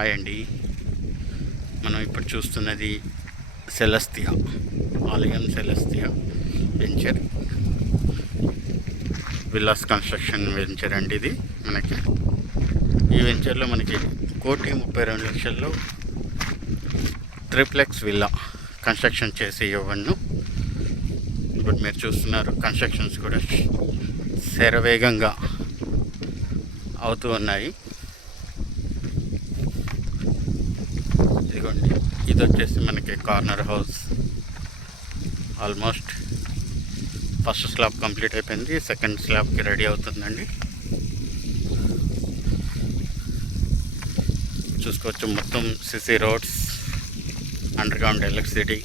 Hi అండి. మనం ఇప్పుడు చూస్తున్నది సెలెస్టియా ఆలయం Celestia venture villas construction venture అండి. ఇది మనకి ఈ వెంచర్లో మనకి 1,32,00,000 ట్రిప్లెక్స్ విల్లా కన్స్ట్రక్షన్ చేసి ఇవ్వను. ఇప్పుడు మీరు చూస్తున్నారు కన్స్ట్రక్షన్స్ కూడా శరవేగంగా అవుతూ ఉన్నాయి. ఇదిగోండి, ఇది వచ్చేసి మనకి corner house. Almost first slab complete అయిపోయింది, సెకండ్ స్లాబ్కి రెడీ అవుతుందండి. చూసుకోవచ్చు మొత్తం CC roads, under ground electricity,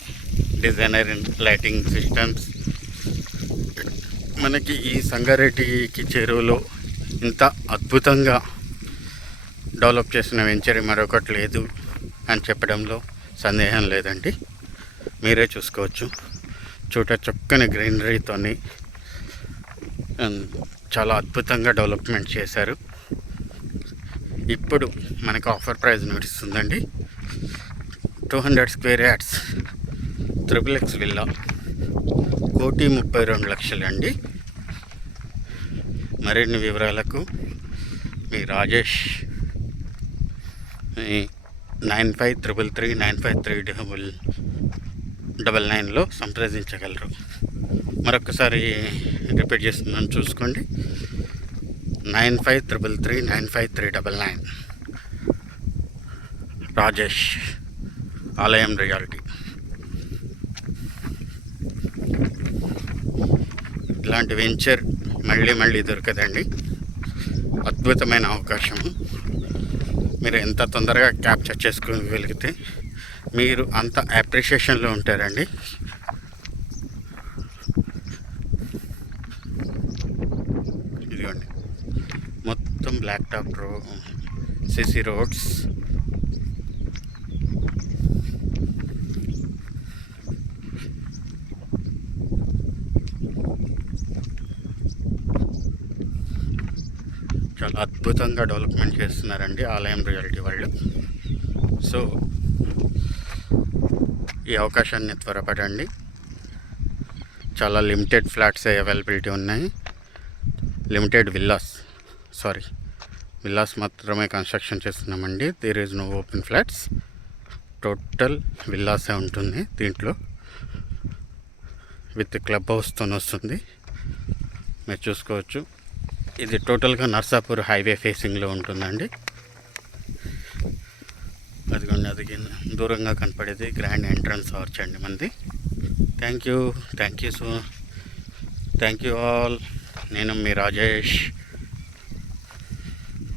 designer lighting systems. మనకి ఈ సంగారెడ్డికి చెరువులో ఇంత అద్భుతంగా డెవలప్ చేసిన వెంచర్ మరొకటి లేదు అని చెప్పడంలో సందేహం లేదండి. మీరే చూసుకోవచ్చు, చక్కని గ్రీనరీతో చాలా అద్భుతంగా డెవలప్మెంట్ చేశారు. ఇప్పుడు మనకు ఆఫర్ ప్రైస్ నడుస్తుందండి. 200 స్క్వేర్ యార్డ్స్ ట్రిపుల్ విల్లా 1,32,00,000 అండి. మరిన్ని వివరాలకు మీ రాజేష్ 9533953999లో సంప్రదించగలరు. మరొకసారి రిపీట్ చేస్తున్నాను, చూసుకోండి. 9533395399 రాజేష్ ఆలయం రియాలిటీ. ఇలాంటి వెంచర్ మళ్ళీ దొరకదండి. అద్భుతమైన అవకాశము. మీరు ఎంత తొందరగా క్యాప్చర్ చేసుకోగలిగితే మీరు అంత అప్రిషియేషన్లో ఉంటారండి. ఇదిగోండి, మొత్తం బ్లాక్ టాప్ సిసి రోడ్స్. చాలా అద్భుతంగా డెవలప్మెంట్ చేస్తున్నారండి ఆలయం రియాలిటీ వాళ్ళు. సో ఈ అవకాశాన్ని త్వరపడండి. చాలా లిమిటెడ్ ఫ్లాట్స్ అవైలబిలిటీ ఉన్నాయి. లిమిటెడ్ విల్లాస్ మాత్రమే కన్స్ట్రక్షన్ చేస్తున్నామండి. There is no open flats, total విల్లాసే ఉంటుంది. దీంట్లో విత్ క్లబ్ హౌస్తో వస్తుంది. మీరు చూసుకోవచ్చు, ఇది టోటల్గా నర్సాపూర్ హైవే ఫేసింగ్లో ఉంటుందండి. అదిగోండి, అది దూరంగా కనపడేది గ్రాండ్ ఎంట్రన్స్ ఆర్చ్ అండి మనది. Thank you all. నేను మీ రాజేష్.